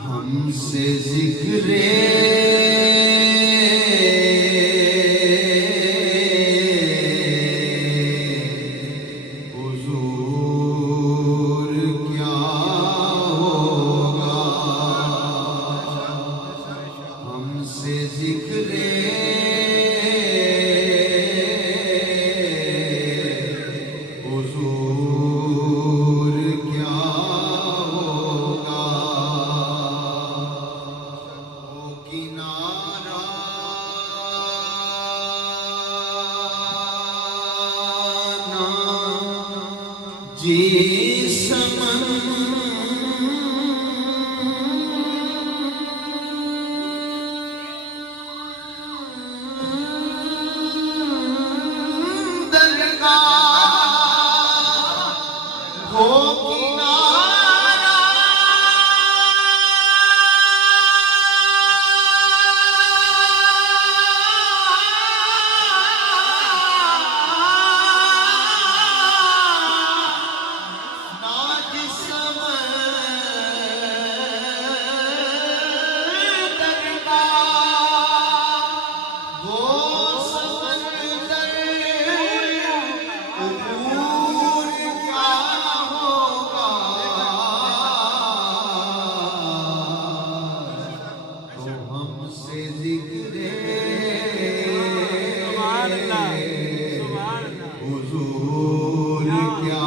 हमसे जिक्रे हुजूर क्या होगा, हमसे जिक्रे हुजूर क्या होगा। किनारा ना जी समंदर का हो किनारा, हुजूर क्या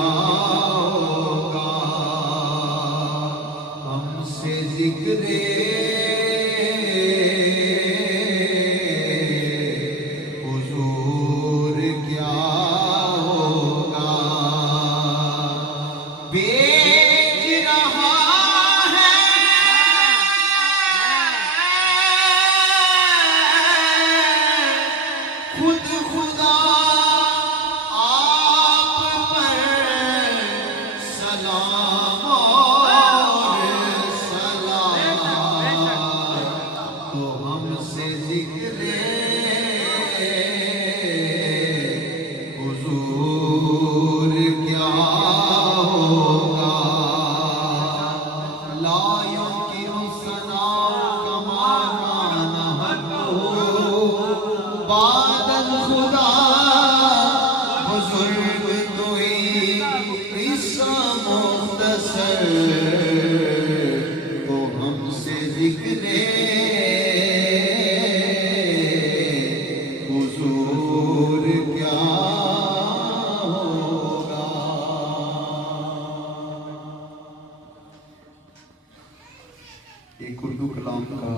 होगा, हमसे जिक्रे हुजूर क्या होगा। बेच रहा है खुद खुदा सलाम और सलाम, तो हमसे जिक्रे हुजूर क्या होगा। लायों की सनाओ कमा काना हक़्क़ुहु बादल खुदा बुजुर्ग तो तो हमसे जिक्रे हुजूर क्या होगा। एक उर्दू कलाम का